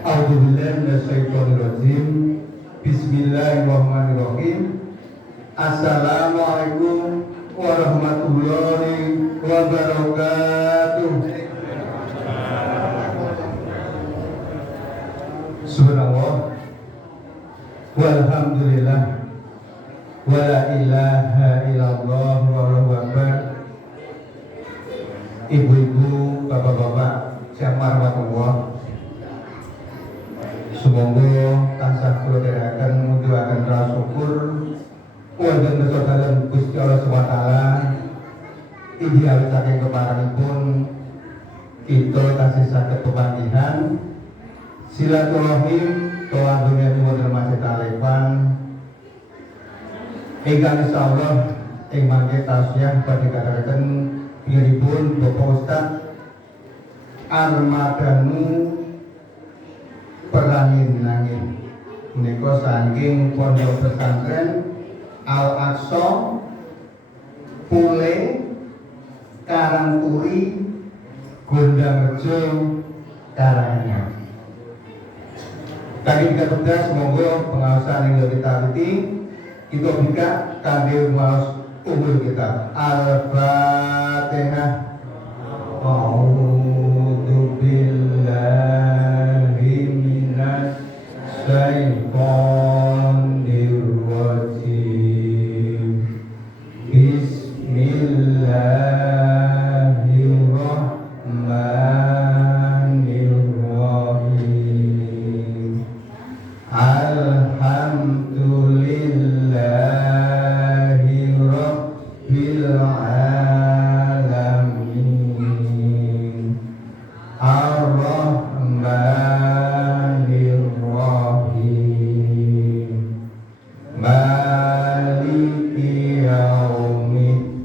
A'udzubillahi minasyaitonirrajim. Bismillahirrahmanirrahim. Assalamualaikum warahmatullahi wabarakatuh. Subhanallah walhamdulillah wala ilaha illallah wallahu akbar. Ibu-ibu, bapak-bapak, siapa rahmatullah. Semoga tansah kula dherekaken mujuaken rasa syukur wonten kesodalan Gusti Allah Subhanahu wa taala. Ideal saking keparenipun kita tasih saged pepanggihan silaturahim toa dunia wonten Masjid Al-Ikhwan ingkang insyaallah ing mangke tasyah badhe kadharaken pinipun Bapak Ustaz Armadanu Perangin Nangin menika saking Pondok Pesantren Al-Aqsa Pule Karangturi Gondangrejo Karanganyar. Kami kita semoga pengawasan yang kita arti itu juga kami maus umur kita. Al-Fatihah. A'udzu billahi minasy syaithanir rajim. Bismillahirrahmanirrahim. Alhamdulillahi rabbil alamin. Ar-Rahmanir Rahim. Maliki yaumiddin.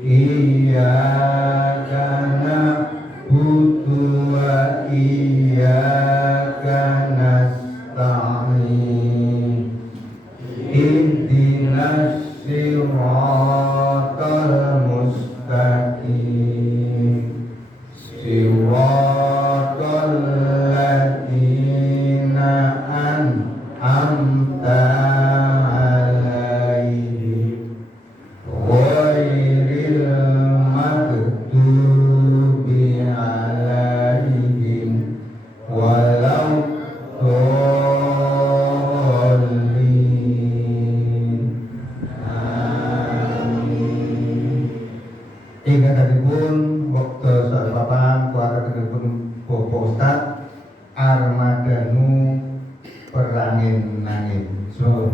Iyyaka na'budu wa iyyaka nasta'in. Ihdinas siratal mustaqim. Siratal ladzina an'amta 'alaihim ghairil maghdubi 'alaihim waladdallin. Amin. Ingkang kadipun wektu sahabat kuarakenipun Bapak Ustaz Armadanu Perangin Nangin. So,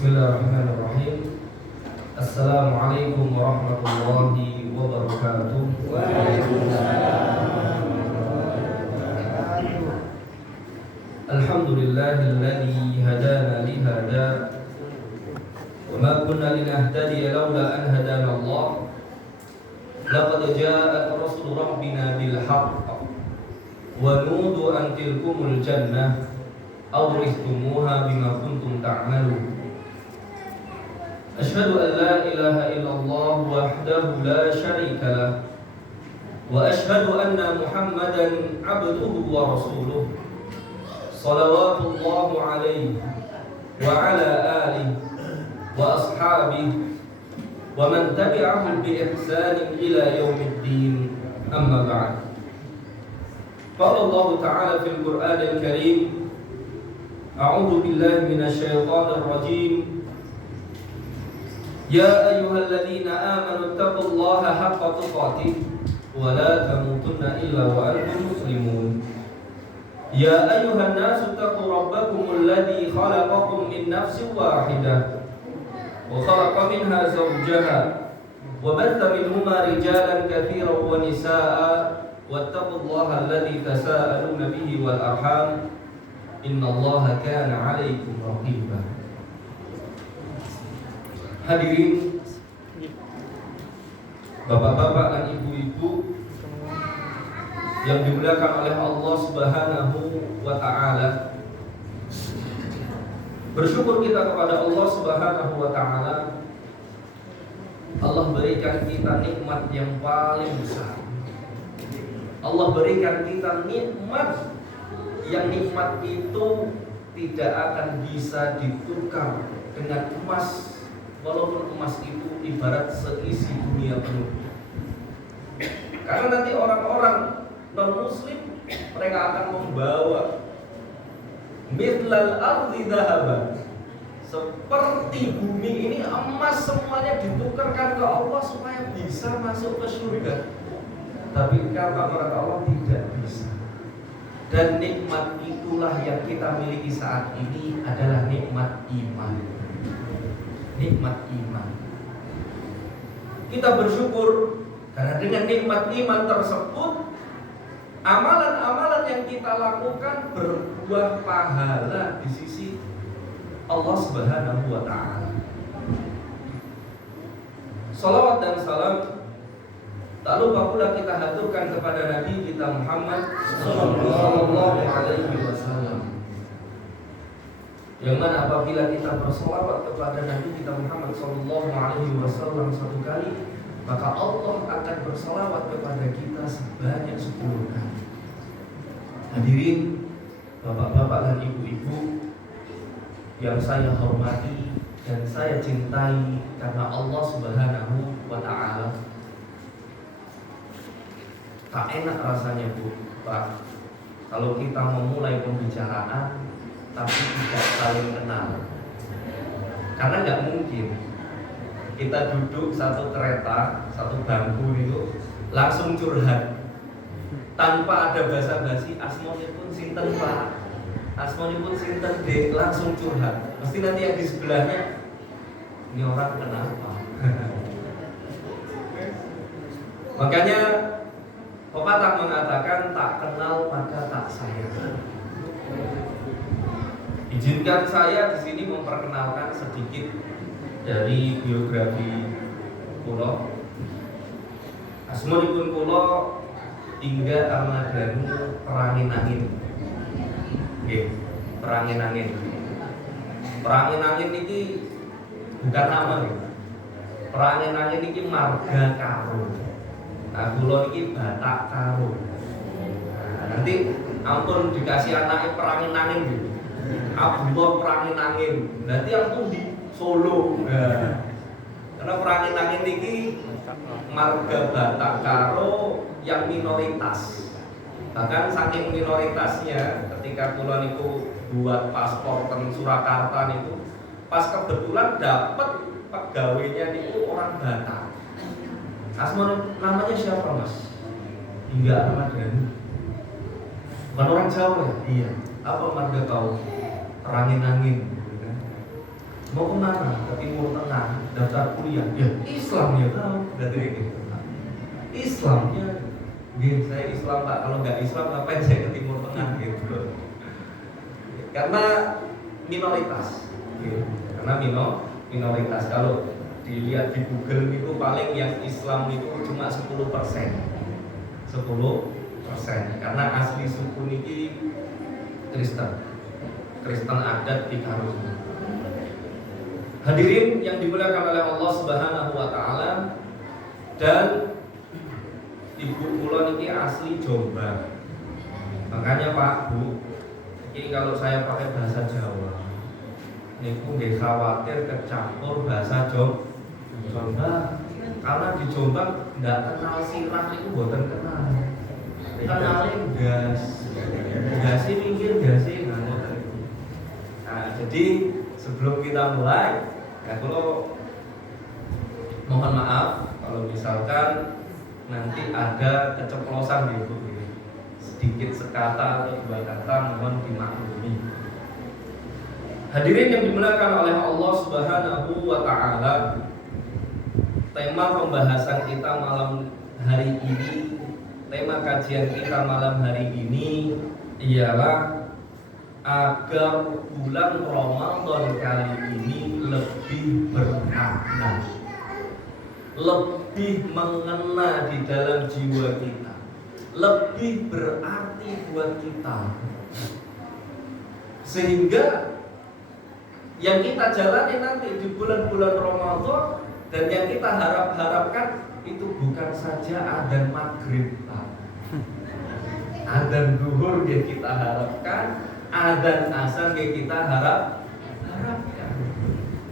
Bismillahirrahmanirrahim. Assalamualaikum warahmatullahi wabarakatuh. Alhamdulillahilladzi hadana li hada wa ma kunna linahtadiya laula an hadana Allah. Laqad jaa'a rasul rabbina bil haqq wa nudu an tilkumul jannah أورثتموها بما كنتم تعملون أشهد أن لا إله إلا الله وحده لا شريك له وأشهد أن محمدا عبده ورسوله صلوات الله عليه وعلى آله وأصحابه ومن تبعهم بإحسان إلى يوم الدين أما بعد قال الله تعالى في القرآن الكريم أعوذ بالله من الشيطان الرجيم يا أيها الذين آمنوا اتقوا الله حق تقاته ولا تموتن إلا وأنتم مسلمون يا أيها الناس اتقوا ربكم الذي خلقكم من نفس واحدة وخلق منها زوجها وبث منهما رجالا كثيرا ونساء واتقوا الله الذي تساءلون به والأرحام إن الله كان عليكم رقيبا. Hadirin bapak-bapak dan ibu-ibu yang dimuliakan oleh Allah Subhanahu wa taala. Bersyukur kita kepada Allah Subhanahu wa taala. Allah berikan kita nikmat yang paling besar. Allah berikan kita nikmat yang nikmat itu tidak akan bisa ditukar dengan emas, walaupun emas itu ibarat seisi dunia penuh. Karena nanti orang-orang non-muslim mereka akan membawa mithlal ardi dhahaban, seperti bumi ini emas semuanya ditukarkan ke Allah supaya bisa masuk ke surga. Tapi kata mereka Allah tidak bisa. Dan nikmat itulah yang kita miliki saat ini adalah nikmat iman. Nikmat iman. Kita bersyukur karena dengan nikmat iman tersebut amalan-amalan yang kita lakukan berbuah pahala di sisi Allah Subhanahu wa taala. Salawat dan salam tak lupa pula kita haturkan kepada Nabi kita Muhammad sallallahu alaihi wasallam. Yang mana apabila kita bersolawat kepada Nabi kita Muhammad sallallahu alaihi wasallam satu kali, maka Allah akan bersolawat kepada kita sebanyak 10 kali. Hadirin bapak-bapak dan ibu-ibu yang saya hormati dan saya cintai karena Allah Subhanahu wa taala. Tak enak rasanya Bu, Pak, kalau kita memulai pembicaraan tapi tidak saling kenal. Karena nggak mungkin kita duduk satu kereta, satu bangku itu langsung curhat tanpa ada basa-basi. Asmonipun sinten Pak, asmonipun sinten Dek, langsung curhat. Mesti nanti yang di sebelahnya, ini orang kenapa? Makanya pepatah mengatakan tak kenal maka tak sayang. Izinkan saya di sini memperkenalkan sedikit dari biografi kula. Asmanipun kula Ingga Armadanu Perangin-angin. Nggih, Perangin-angin. Perangin-angin iki bukan nama nih. Perangin-angin iki marga karo. Nah, kula iki Batak Karo. Nah, nanti ampun dikasih anaknya Perangin-angin gitu. Abdullah Perangin-angin. Berarti ampun di Solo. Nah, karena Perangin-angin iki marga Batak Karo yang minoritas. Bahkan saking minoritasnya ketika kula niku buat paspor teng Surakarta niku pas kebetulan dapat pegawainya niku orang Batak. Asma namanya siapa Mas? Hingga Armadanu. Bukan orang Jawa ya? Iya. Apa marga kau? Perangin-angin. Mau kemana? Ke Timur Tengah, daftar kuliah. Ya Islam ya tahu. Berarti gitu. Islamnya, gitu. Saya Islam Pak. Kalau nggak Islam ngapain saya ke Timur Tengah gitu? Karena minoritas. Gitu. Karena minoritas. Kalau dilihat di Google itu paling yang Islam itu cuma 10%. 10%. Karena asli suku niki Kristen. Kristen adat di Karus. Hadirin yang dimuliakan oleh Allah Subhanahu wa taala, dan ibu kula niki asli Jombang. Makanya Pak Bu, ini kalau saya pakai bahasa Jawa niku nggih khawatir kecampur bahasa Jombang. Karena di Jombang ndak kenal sirah niku mboten kenal. Kenalnya gas. Gasi minggir gasi ngoten. Nah, jadi sebelum kita mulai, ya kalau mohon maaf kalau misalkan nanti ada keceplosan gitu, sedikit sekata atau dua kata, mohon dimaklumi. Hadirin yang dimuliakan oleh Allah Subhanahu wa taala, tema pembahasan kita malam hari ini, tema kajian kita malam hari ini ialah agar bulan Ramadan kali ini lebih bermakna, lebih mengena di dalam jiwa kita, lebih berarti buat kita, sehingga yang kita jalani nanti di bulan-bulan Ramadan dan yang kita harapkan itu bukan saja adzan maghrib, adzan zuhur yang kita harapkan, adzan asar yang kita harapkan.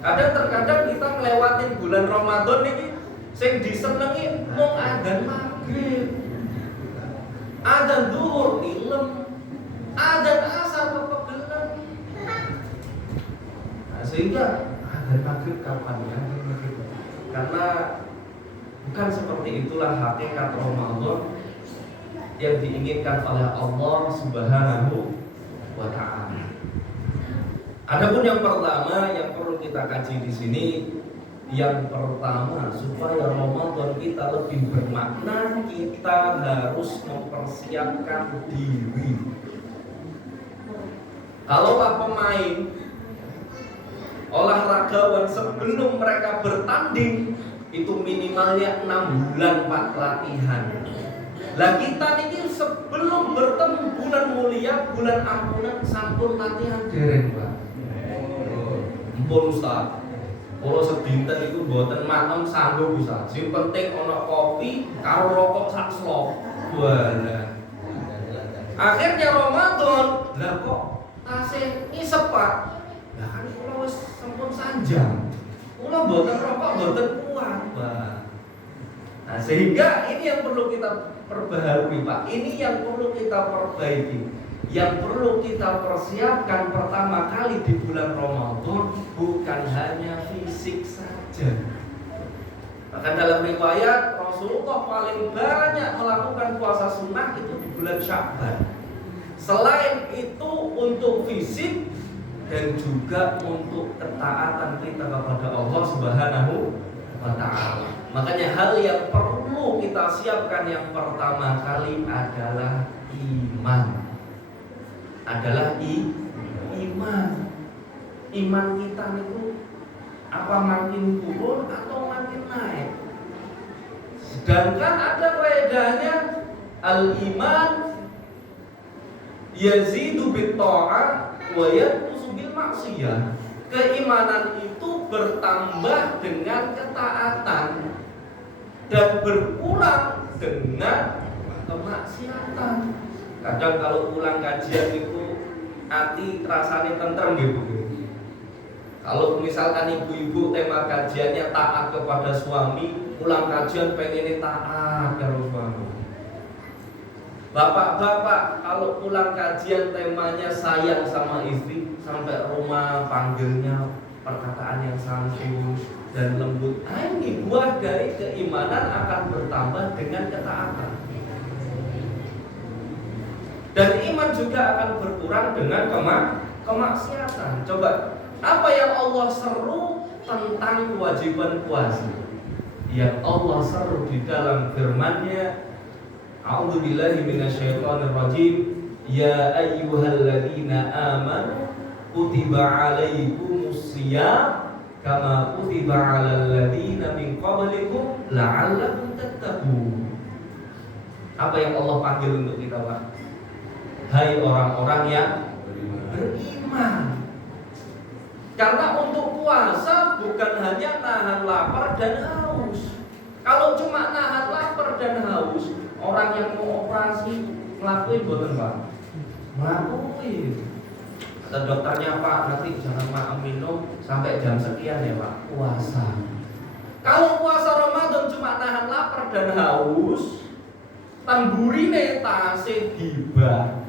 Terkadang kita ngelewatin bulan Ramadan ini sing disenengi mung adzan maghrib, adzan zuhur ilem, adzan asar pepegelen. Nah, sehingga adzan maghrib kapan ya? Karena bukan seperti itulah hakikat Ramadan yang diinginkan oleh Allah Subhanahu wa ta'ala. Adapun yang pertama yang perlu kita kaji di sini, yang pertama supaya Ramadan kita lebih bermakna, kita harus mempersiapkan diri. Kalaulah pemain olahragawan sebelum mereka bertanding itu minimalnya 6 bulan 4 latihan. Lah kita ini sebelum bertemu bulan mulia, bulan ampunan sampun latihan dereng, Pak. Ampun Ustaz. Kalau sedinten itu mboten matem sanggup Ustaz. Sing penting ana kopi karo rokok sak slop. Walah. Akhirnya Ramadan, lah kok tasih ngisep, Pak. Lah kan kula wis sampun sanjang. Kula mboten rokok mboten kuat, Pak. Nah, sehingga ini yang perlu kita perbaharui, Pak. Ini yang perlu kita perbaiki, yang perlu kita persiapkan pertama kali di bulan Ramadan, bukan hanya fisik saja. Bahkan dalam riwayat Rasulullah paling banyak melakukan puasa sunnah itu di bulan Sya'ban. Selain itu untuk fisik dan juga untuk ketaatan kita kepada Allah Subhanahu wa ta'ala. Makanya hal yang perlu kita siapkan yang pertama kali adalah iman. Iman. Iman kita itu apa makin turun atau makin naik? Sedangkan ada kaidahnya al-iman yazidu bit ta'ah wa yanqusu bil maksiyah. Keimanan itu bertambah dengan ketaatan dan berkurang dengan kemaksiatan. Kadang kalau pulang kajian itu hati rasanya tentrem gitu. Kalau misalkan ibu-ibu tema kajiannya taat kepada suami, pulang kajian pengennya taat kepada suami. Bapak-bapak kalau pulang kajian temanya sayang sama istri, sampai rumah panggilnya perkataan yang santun dan lembut. Ini buah dari keimanan akan bertambah dengan ketaatan. Dan iman juga akan berkurang dengan kemaksiatan. Coba, apa yang Allah seru tentang kewajiban puasa? Yang Allah seru di dalam firman-Nya, A'udzubillahi minasyaitonirrajim. Ya ayyuhalladzina amanu kutiba alaikumus shiyam kama kutiba alal ladzina min qablikum la'allakum tattaqun. Apa yang Allah panggil untuk kita, Pak? Hai orang-orang yang beriman, iman. Karena untuk puasa bukan hanya nahan lapar dan haus. Kalau cuma nahan lapar dan haus, orang yang mau operasi ngelakuin boten Pak? Ngelakuin. Kata dokternya, Pak, nanti jangan makan minum sampai jam sekian ya Pak, puasa. Kalau puasa Ramadan cuma nahan lapar dan haus, tamburine tasih gibah.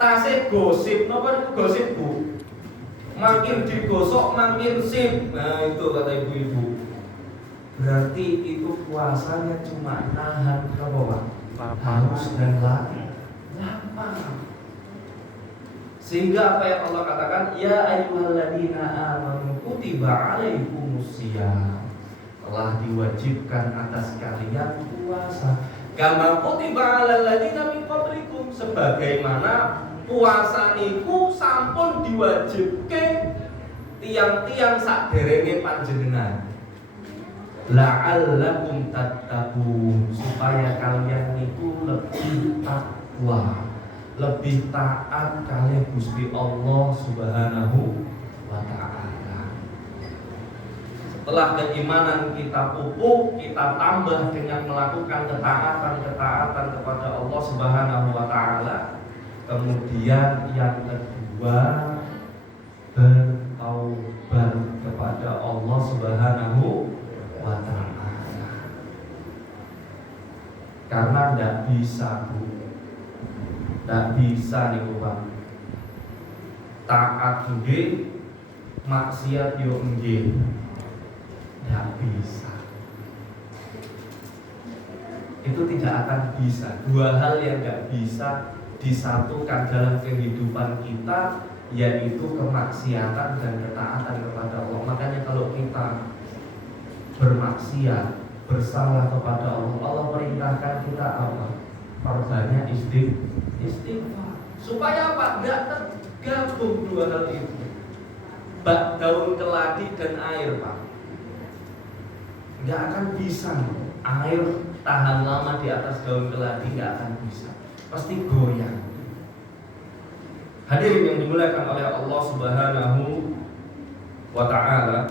Tasih gosip, napa gosip Bu? Makin digosok makin sip. Nah, itu kata ibu-ibu. Berarti itu puasanya cuma nahan apa Pak? Haus dan lapar. Sehingga apa yang Allah katakan, ya ayyuhalladzina amanu kutiba alaikumusiyam, telah diwajibkan atas kalian puasa. Kama kutiba alal ladzina min qablikum, sebagaimana puasa niku sampun diwajibke tiang-tiang saderenge panjenengan. La'allakum tattaqun, supaya kalian niku lebih takwa, lebih taat kalian Gusti Allah Subhanahu wa ta'ala. Setelah keimanan kita pupuk, kita tambah dengan melakukan ketaatan kepada Allah Subhanahu wa ta'ala. Kemudian yang kedua, bertaubat kepada Allah Subhanahu wa ta'ala. Karena tidak bisa Bu, tidak bisa nih Pak, taat nggih, maksiat yo nggih, tidak bisa. Itu tidak akan bisa. Dua hal yang tidak bisa disatukan dalam kehidupan kita, yaitu kemaksiatan dan ketaatan kepada Allah. Makanya kalau kita bermaksiat, bersalah kepada Allah, Allah perintahkan kita apa? Perbanyak istighfar. Supaya apa? Tidak tergabung dua hal itu. Bak daun keladi dan air Pak, nggak akan bisa. Air tahan lama di atas daun keladi, nggak akan bisa, pasti goyang. Hadirin yang dimuliakan oleh Allah Subhanahu wa ta'ala,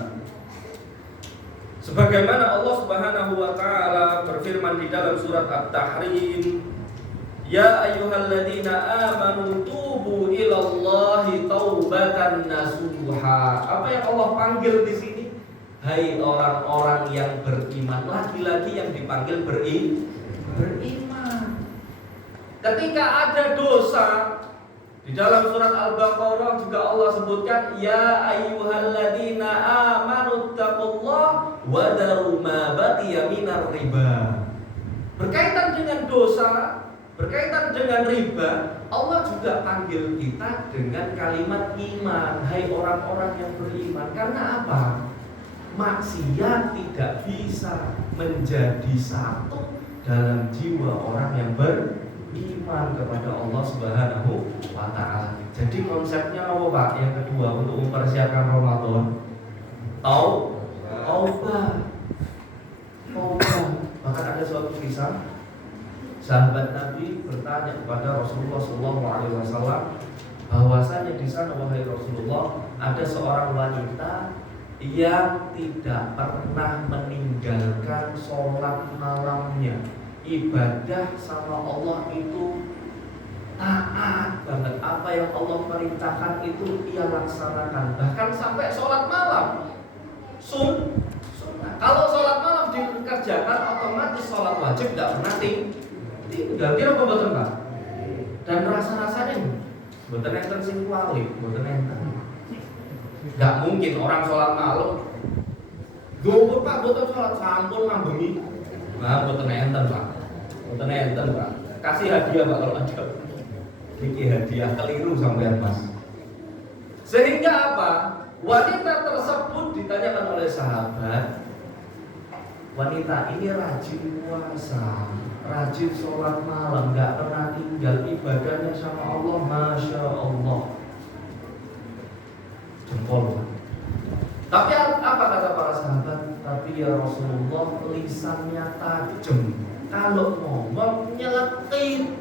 sebagaimana Allah Subhanahu wa ta'ala berfirman di dalam surat At-Tahrim, ya ayyuhalladzina amanu tubu ilallahi taubatan nasuha. Apa yang Allah panggil di sini? Hai orang-orang yang beriman. Lagi-lagi yang dipanggil beriman. Ketika ada dosa, di dalam surat Al-Baqarah juga Allah sebutkan, ya ayyuhalladzina amanu taqullaha wa daru ma baqiya minar riba. Berkaitan dengan dosa, berkaitan dengan riba, Allah juga panggil kita dengan kalimat iman. Hai orang-orang yang beriman. Karena apa? Maksiat tidak bisa menjadi satu dalam jiwa orang yang beriman kepada Allah Subhanahu wa ta'ala. Jadi konsepnya apa Pak? Yang kedua, untuk mempersiapkan Ramadan, taubat. Bahkan ada suatu kisah, sahabat Nabi bertanya kepada Rasulullah SAW, bahwasanya di sana, wahai Rasulullah, ada seorang wanita yang tidak pernah meninggalkan sholat malamnya. Ibadah sama Allah itu taat banget. Apa yang Allah perintahkan itu ia laksanakan. Bahkan sampai sholat malam sunnah. Kalau sholat malam dikerjakan, otomatis sholat wajib tidak pernah tinggal. Kira apa betul Pak? Dan rasa-rasanya betul enten sing kuali, betul enten. Gak mungkin orang sholat malam gowo Pak, betul sholat sampun mambengi. Nah, betul enten Pak. Betul enten Pak. Kasih hadiah Pak kalau ada. Niki hadiah keliru sampean Mas. Sehingga apa? Wanita tersebut ditanyakan oleh sahabat, wanita ini rajin puasa, rajin sholat malam, gak pernah tinggal, ibadahnya sama Allah, Masya Allah. Jempol. Tapi apa kata para sahabat? Tapi ya Rasulullah, lisannya tajam, kalau ngomong nyeletit,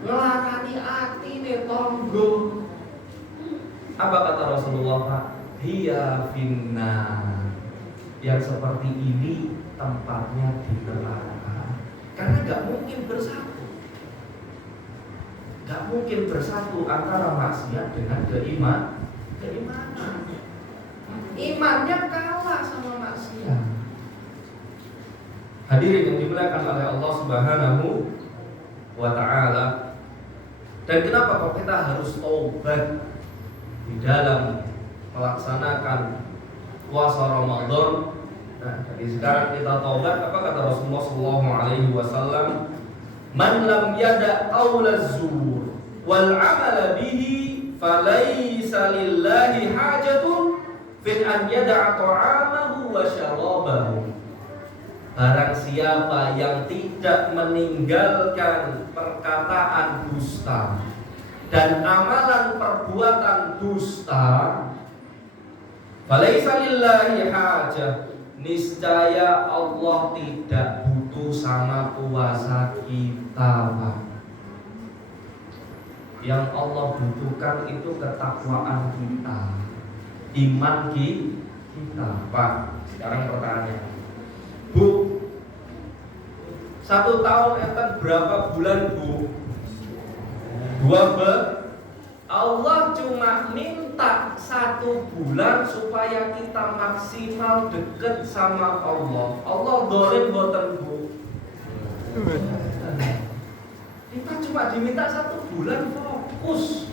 ngelarani hati piye tonggo. Apa kata Rasulullah, Pak? Hiya finnar. Yang seperti ini tempatnya di neraka. Karena nggak mungkin bersatu. Nggak mungkin bersatu antara maksiat dengan keimanan. Imannya kalah sama maksiat. Hadirin yang dimuliakan oleh Allah Subhanahu wa ta'ala. Dan kenapa kok kita harus taubat di dalam melaksanakan puasa Ramadan? Nah, jadi sekarang kita taubat. Apa kata Rasulullah SAW? Man lam yada qaulaz zur wal amala bihi falaysa lillahi hajatun fi an yada'a ta'amahu wa syarabahu. Barang siapa yang tidak meninggalkan perkataan dusta dan amalan perbuatan dusta, falaysa lillahi hajah, niscaya Allah tidak butuh sama puasa kita, Pak. Yang Allah butuhkan itu ketakwaan kita, iman kita, Pak. Sekarang pertanyaan, Bu, 1 tahun enten berapa bulan, Bu? 12. Allah cuma minta 1 bulan supaya kita maksimal deket sama Allah. Allah dolim boten, Bu. Kita cuma diminta 1 bulan fokus.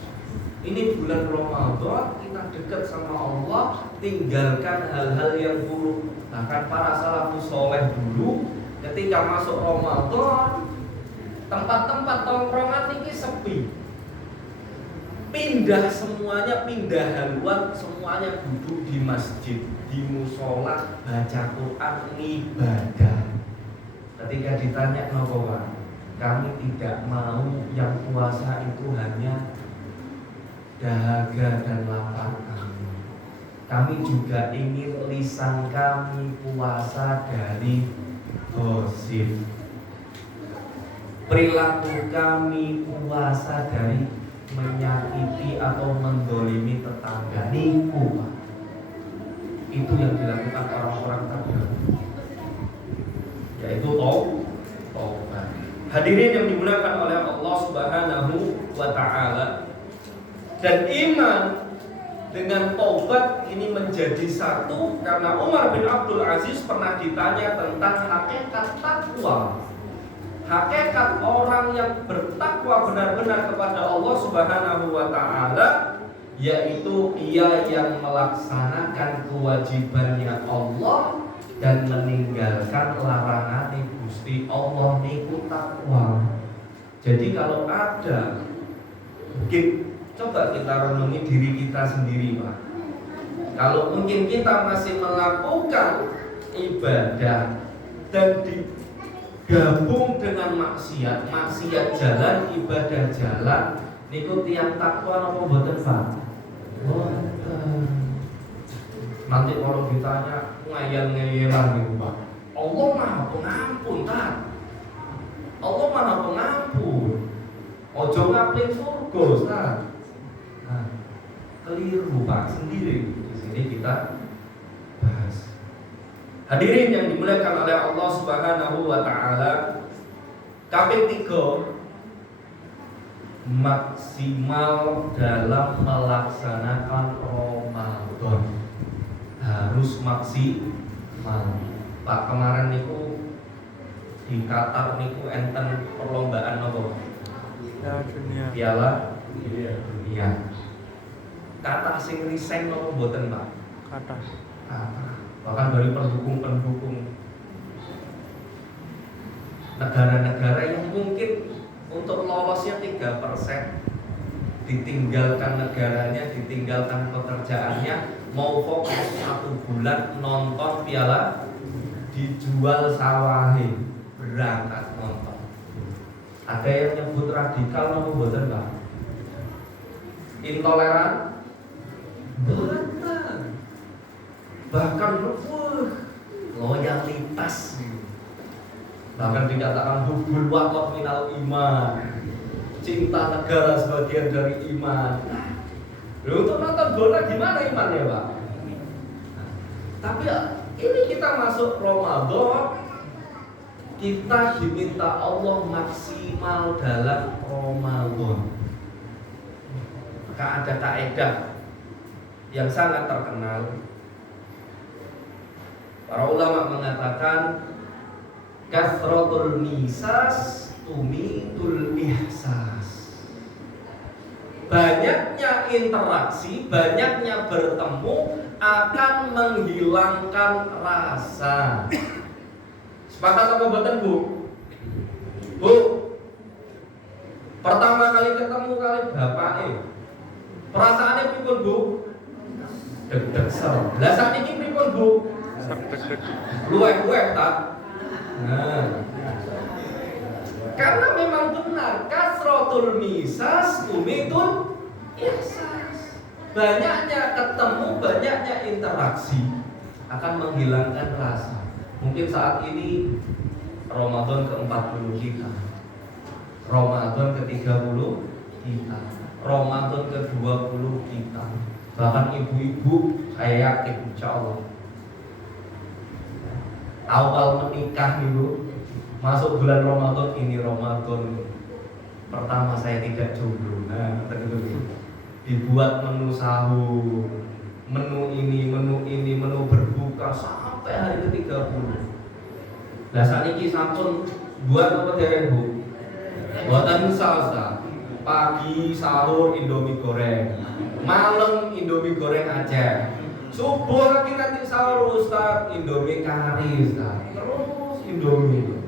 Ini bulan Ramadan, kita dekat sama Allah, tinggalkan hal-hal yang buruk. Bahkan para salafus soleh dulu ketika masuk Ramadan, tempat-tempat tongkrongan ini sepi. Pindah semuanya, pindah haluan, semuanya duduk di masjid, di musola, baca Quran, ibadah. Ketika ditanya kenapa, Pak? Kami tidak mau yang puasa itu hanya dahaga dan lapar kami. Kami juga ingin lisan kami puasa dari gosip, perilaku kami puasa dari menyakiti atau mendolimi tetangga. Niku, Pak. Itu yang dilakukan orang-orang terdahulu, yaitu taubat. Hadirin yang dimuliakan oleh Allah Subhanahu wa ta'ala. Dan iman dengan taubat ini menjadi satu karena Umar bin Abdul Aziz pernah ditanya tentang hakikat takwa. Hakikat orang yang bertakwa benar-benar kepada Allah Subhanahu wa ta'ala, yaitu ia yang melaksanakan kewajibannya Allah dan meninggalkan larangan Gusti Allah, niku takwa. Jadi kalau ada, mungkin coba kita renungi diri kita sendiri, Pak. Kalau mungkin kita masih melakukan ibadah dan digabung dengan maksiat jalan, ibadah jalan, niku tiang takwa napa mboten, Pak? Mboten. Nanti kalau ditanya ngayal-ngayalan gitu, Pak. Allah Maha Pengampun, Pak. Allah Maha Pengampun. Ojo ngaplin surga, Ustaz. Nah, keliru, Pak, sendiri. Di sini kita bahas. Hadirin yang dimuliakan oleh Allah Subhanahu wa ta'ala, kaping 3, maksimal dalam melaksanakan Ramadan. Harus maksimal. Pak, kemarin niku di Qatar niku enten perlombaan apa? Piala Dunia. Kata sing riseng napa mboten, Pak? Kata. Bahkan dari pendukung-pendukung negara-negara yang mungkin untuk lolosnya 3%, ditinggalkan negaranya, ditinggalkan pekerjaannya, mau fokus 1 bulan nonton piala, dijual sawahe, berangkat nonton. Ada yang nyebut radikal napa mboten, Pak? Intoleran? Mboten. Bahkan loyalitas. Bahkan dikatakan hubul watot minal iman. cinta negara sebagian dari iman. Lalu untuk nonton bola gimana imannya, Pak? Tapi ini kita masuk Ramadan, kita diminta Allah maksimal dalam Ramadan. Maka ada kaidah yang sangat terkenal. Para ulama mengatakan kasratul misas tumitul ihsas. Banyaknya interaksi, banyaknya bertemu akan menghilangkan rasa. Sepakat apa mboten, Bu? Bu, pertama kali ketemu kali bapake, perasaannya pripun, Bu? Deg-deg ser. Lah sakniki pripun, Bu? Luweh-luweh tak? Nah. Karena memang benar kasratul misas tumitul ihsas. Banyaknya ketemu, banyaknya interaksi akan menghilangkan rasa. Mungkin saat ini Ramadan ke-40 kita, Ramadan ke-30 kita, Ramadan ke-20 kita. Bahkan ibu-ibu saya yakin insyaallah awal menikah ibu, masuk bulan Ramadan ini Ramadan pertama saya tidak jomblo. Nah, dibuat menu sahur, menu ini, menu berbuka sampai hari ke-30. Lah sakniki sampun buat apa dereng, Bu? Buatan salsa. Pagi sahur Indomie goreng, malam Indomie goreng aja. Subuh lagi nanti sahur Ustaz, Indomie kari Ustaz. Terus Indomie.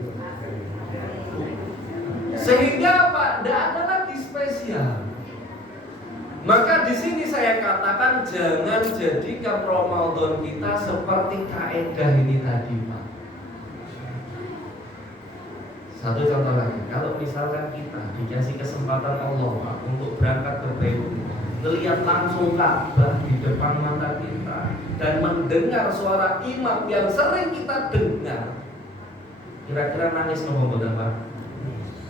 Sehingga Pak, tidak ada lagi spesial. Maka di sini saya katakan jangan jadikan Ramadan kita seperti kaidah ini tadi, Pak. Satu contoh lagi, kalau misalkan kita dikasih kesempatan Allah Pak, untuk berangkat ke Beirut, melihat langsung Ka'bah di depan mata kita dan mendengar suara imam yang sering kita dengar, kira-kira nangis nopo mboten, Pak?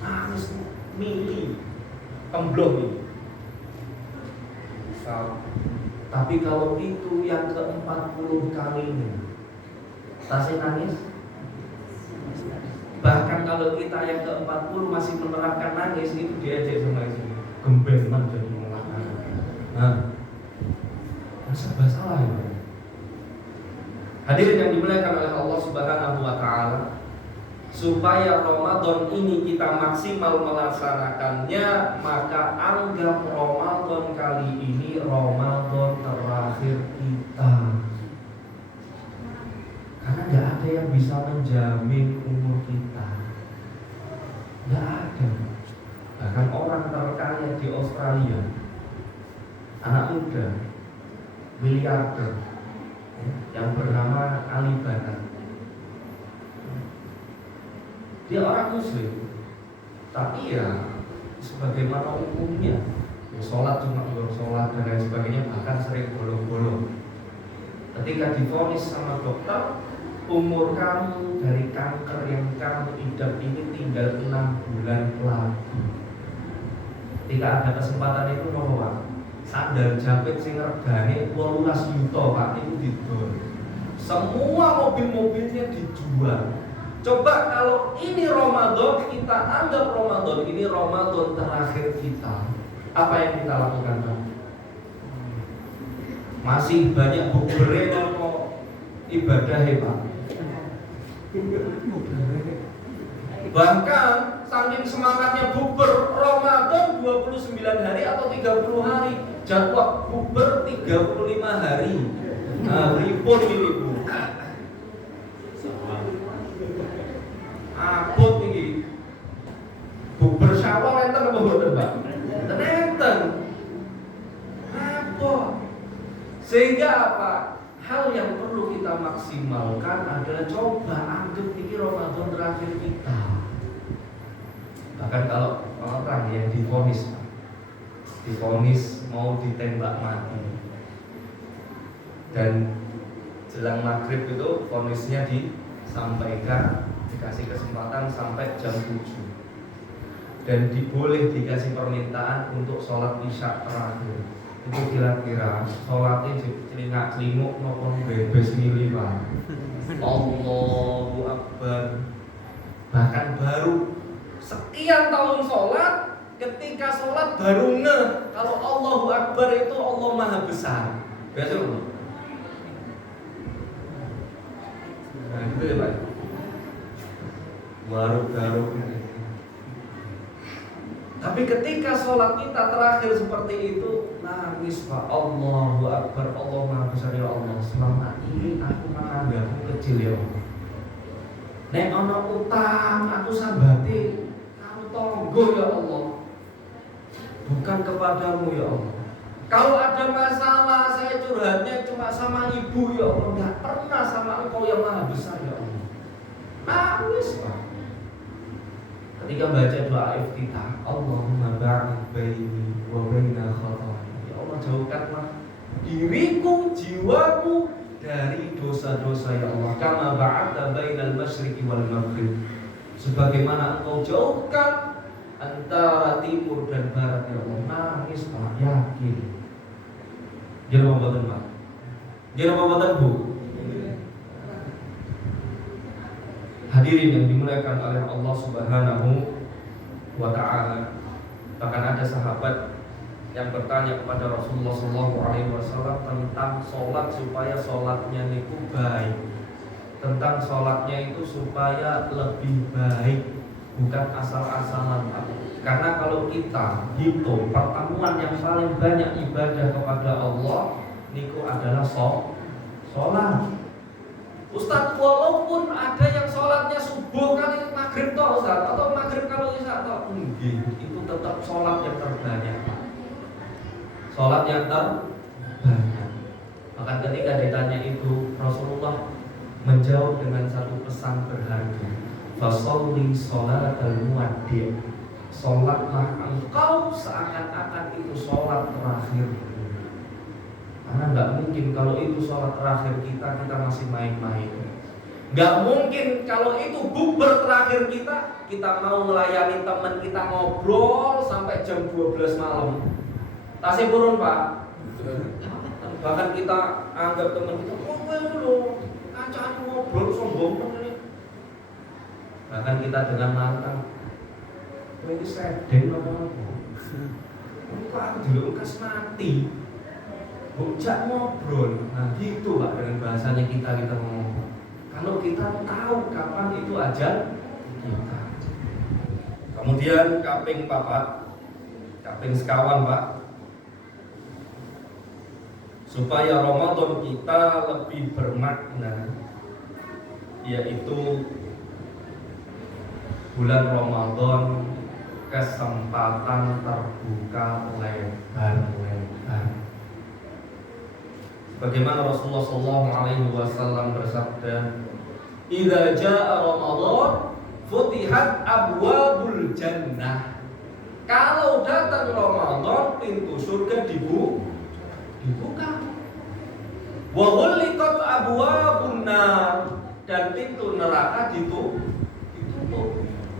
Nangis mili, kemblong ini. Tapi kalau itu yang ke-40 kalinya, tasnya nangis. Bahkan kalau kita yang ke-40 masih menerapkan nangis, itu diajak sama istri, gembeman jadi melakukan. Nah, serba salah ya. Hadirin yang dimuliakan oleh Allah Subhanahu wa taala, supaya Ramadan ini kita maksimal melaksanakannya, maka anggap Ramadan kali ini Ramadan terakhir kita. Karena tidak ada yang bisa menjamin umur kita. Tidak ada. Bahkan orang terkaya di Australia, anak muda, miliarder, yang bernama Alibaba. Dia orang Muslim, tapi ya sebagaimana umumnya, sholat cuma sholat dan lain sebagainya, bahkan sering bolong-bolong. Ketika divonis sama dokter, umur kamu dari kanker yang kamu idap ini tinggal 6 bulan lagi. Ketika ada kesempatan itu mau Pak, sandal jepit sing regane 18 juta Pak, itu didol. Semua mobil-mobilnya dijual. Coba kalau ini Ramadan, kita anggap Ramadan ini Ramadan terakhir kita, apa yang kita lakukan Pak? Masih banyak bukber kok ibadah ya Pak. Bahkan saking semangatnya bukber, Ramadan 29 hari atau 30 hari, jadwal bukber 35 hari. Nah, ribut ini Bu. Abot ini bukber Syawal enten apa mboten, Pak? Enten. Apa? Sehingga apa? Hal yang perlu kita maksimalkan adalah coba anggap ini Ramadan terakhir kita. Bahkan kalau orang yang divonis mau ditembak mati, dan jelang maghrib itu vonisnya disampaikan, dikasih kesempatan sampai jam 7. dan boleh dikasih permintaan untuk sholat isya terakhir. Itu kira-kira sholatnya celingak-celinguk nopo bebes milih Pak. Allahu Akbar. Bahkan baru sekian tahun sholat, ketika sholat baru ngeh kalau Allahu Akbar itu Allah Maha Besar. Biasa loh. Nah itu ya Pak. Baru. Tapi ketika sholat kita terakhir seperti itu, nangis Pak. Allahu Akbar, Allah Maha Besar ya Allah. Selama ini aku makan aku kecil ya Allah. Nek ana utang aku sambati karo tangga ya Allah. Bukan kepadamu ya Allah. Kalau ada masalah saya curhatnya cuma sama ibu ya Allah, enggak pernah sama Engkau yang Maha Besar ya Allah. Nangis Pak. Ketika baca doa iftitah, Allahumma ba'id baini wa baina khataaya. Ya Allah jauhkanlah diriku, jiwaku dari dosa-dosa ya Allah. Kama ba'adta bainal masyriqi wal maghrib. Sebagaimana Engkau jauhkan antara timur dan barat ya Allah. Nangis Pak, yakin. Jangan mboten Pak. Jangan mboten Bu. Hadirin yang dimuliakan oleh Allah Subhanahu wa taala. Bahkan ada sahabat yang bertanya kepada Rasulullah SAW tentang sholat supaya sholatnya niku baik, tentang sholatnya itu supaya lebih baik, bukan asal-asalan. Karena kalau kita hitung pertemuan yang paling banyak ibadah kepada Allah niku adalah sholat. Ustaz, walaupun ada yang sholatnya subuh kali maghrib toh Ustaz, atau maghrib kalau isya toh, itu tetap sholat yang terbanyak. Sholat yang terbanyak. Maka ketika ditanya itu, Rasulullah menjawab dengan satu pesan berharga. Fasholli sholatal muwaddi'. Sholatlah engkau seakan-akan itu sholat terakhir. Karena nggak mungkin kalau itu sholat terakhir kita masih main-main. Nggak mungkin kalau itu bukber terakhir kita mau melayani teman kita ngobrol sampai jam 12 malam. Tasih turun Pak. Bahkan kita anggap teman kita ngobrol dulu, kancaan ngobrol sombong ini. Bahkan kita dengan lantang, ini sedeng apa-apa. Kok aku dulu kas mati. Bujak ngobrol, nah gitu Pak dengan bahasanya kita ngomong. Kalau kita tahu kapan itu ajal kita. Kemudian kaping sekawan Pak, supaya Ramadan kita lebih bermakna, yaitu bulan Ramadan kesempatan terbuka lebar-lebar. Bagaimana Rasulullah SAW bersabda, "Idza jaa Ramadan, futihat abwabul jannah." Kalau datang Ramadan, pintu surga dibuka. Wa ghulliqat abwabun nar, dan pintu neraka ditutup.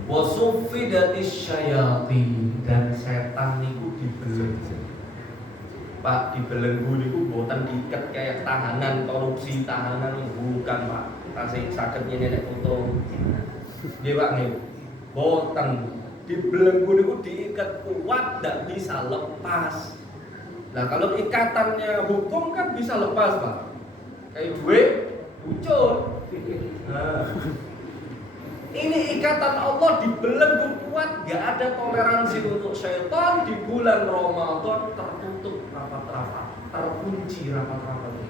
Wa suffidatis syayatin, dan setan niku dibelenggu. Pak, dibelenggu niku mboten diiket kayak tahanan korupsi, tahanan bukan Pak. Tasih saged nek foto. Nggih Pak nggih. Mboten. Dibelenggu niku diikat kuat, ndak bisa lepas. Nah, kalau ikatannya hukum kan bisa lepas Pak. Kayak gue ucul. Nah. Ini ikatan Allah dibelenggu kuat, gak ada toleransi untuk syaitan. Di bulan Ramadan tertutup rapat-rapat, terkunci rapat-rapat.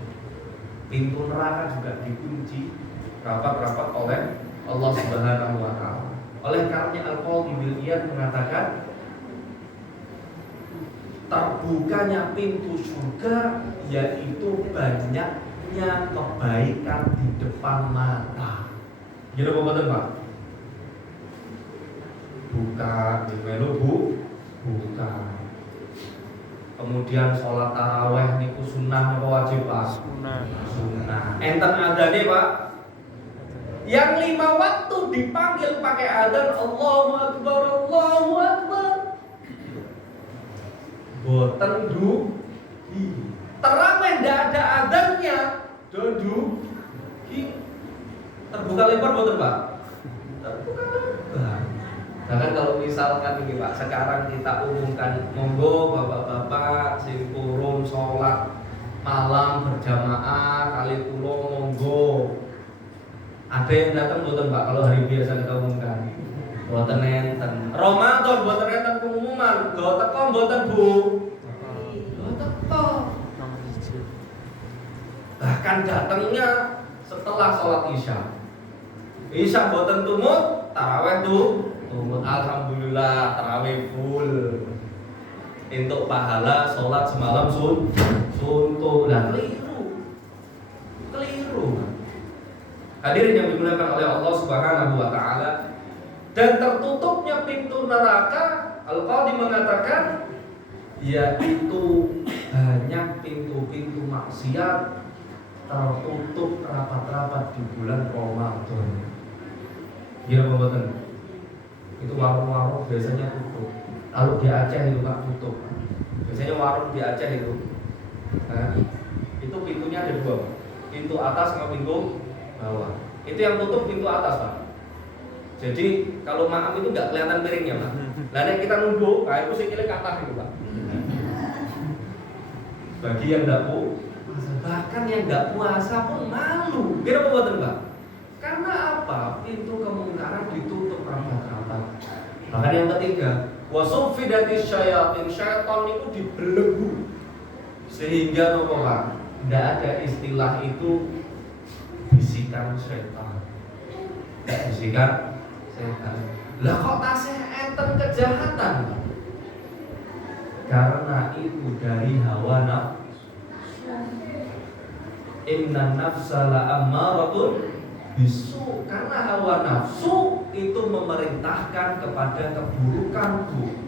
Pintu neraka juga dikunci rapat-rapat oleh Allah Subhanahu wa taala. Oleh karenanya Al-Qadhi bin Iyad mengatakan, terbukanya pintu surga yaitu banyaknya kebaikan di depan mata. Gitu Pak? Buka, buka. Kemudian sholat taraweh niku sunnah apa wajib Pak? Sunnah. Enten adane Pak. Yang 5 waktu dipanggil pakai adzan Allahu Akbar, Allahu Akbar. boten dugi. Terawih ndak ada adzannya, dugi. Terbuka lebar boten Pak? Terbuka lebar. Bahkan kalau misalkan ini Pak, sekarang kita umumkan monggo bapak-bapak sing purun sholat malam berjamaah kali kula monggo. Ada yang datang boten Pak kalau hari biasa kita umumkan? Boten enten. Ramadan boten enten pengumuman, do teko boten Bu? Do teko. Bahkan datangnya setelah sholat Isya. Isya boten tumut, tarawih tuh tumut. Alhamdulillah tarawih full. Untuk pahala sholat semalam suntuk. Lah keliru. Hadirin yang dimuliakan oleh Allah Subhanahu wa taala, dan tertutupnya pintu neraka, Al-Qadhi mengatakan yaitu banyak pintu-pintu maksiat tertutup rapat-rapat di bulan Ramadan. Gila pembuatan. Itu warung-warung biasanya tutup. Kalau di Aceh itu Pak tutup. Biasanya warung di Aceh itu. Nah, itu pintunya ada dua. Pintu atas sama pintu bawah. Itu yang tutup pintu atas Pak. Jadi kalau maaf itu nggak kelihatan piringnya Pak. Lalu kita nunduk, nah itu sih kata itu Pak. Bagi yang nggak bahkan yang nggak puasa pun malu. Kira apa buatan Pak? Karena apa? Pintu kemungkaran ditutup rapat-rapat. Bahkan yang ketiga, wasufidati syayatin, syaitan itu dibelenggu sehingga nopo Pak? Tidak ada istilah itu bisikan syaitan. Bisikan syaitan. Lah kok tasih enten kejahatan? Karena itu dari hawa nafsu. Inna nafsa la'ammaratun bisu. Karena hawa nafsu itu memerintahkan kepada keburukan Bu.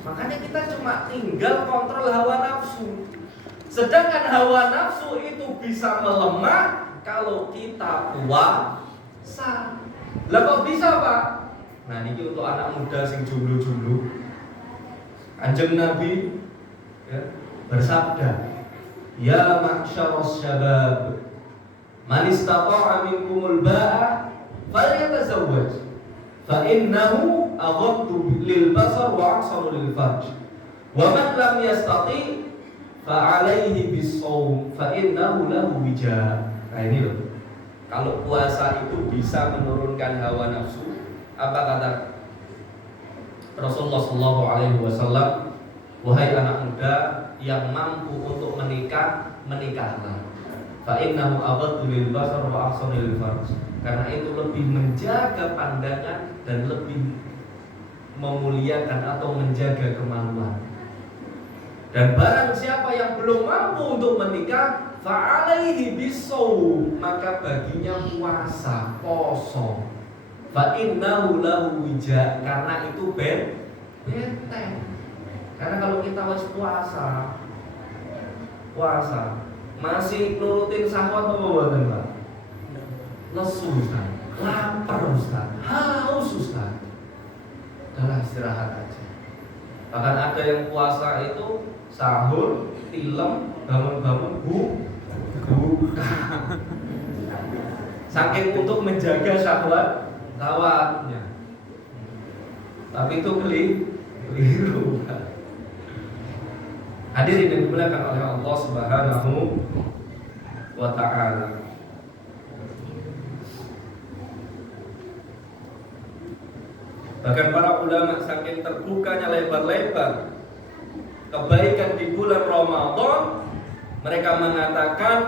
Makanya kita cuma tinggal kontrol hawa nafsu. Sedangkan hawa nafsu itu bisa melemah kalau kita puasa. Lah kok bisa Pak? Nah ini untuk anak muda sing jomblo-jomblo. Kanjeng Nabi ya, bersabda, ya ma'syaras syabab, man istata'a minkumul ba'a falyatazawwaj, fa innahu aghaddu lil basar wa ahsanu lil farj, wa man lam yastati' fa 'alaihi bis-shaum fa innahu lahu wija. Nah ini loh. Kalau puasa itu bisa menurunkan hawa nafsu, apa kata Rasulullah sallallahu alaihi wasallam? Wahai anak muda yang mampu untuk menikah, menikahlah. Fa innahu aghaddu lil basar wa ahsanu lil farj. Karena itu lebih menjaga pandangan dan lebih memuliakan atau menjaga kemaluan. Dan barang siapa yang belum mampu untuk menikah, fa alaihi bis-shaum, maka baginya puasa, poso. Fa innahu lahu wija, karena itu benteng. Karena kalau kita harus puasa masih nurutin syahwat apa buatan Pak? Lesu Ustaz, lapar Ustaz, haus Ustaz. Udah istirahat aja. Bahkan ada yang puasa itu sahur, tilem, bangun-bangun buka. Saking untuk menjaga syahwatnya. Tapi itu keliru. Hadirin yang dimuliakan oleh Allah Subhanahu wa ta'ala. Bahkan para ulama saking terbukanya lebar-lebar kebaikan di bulan Ramadan, mereka mengatakan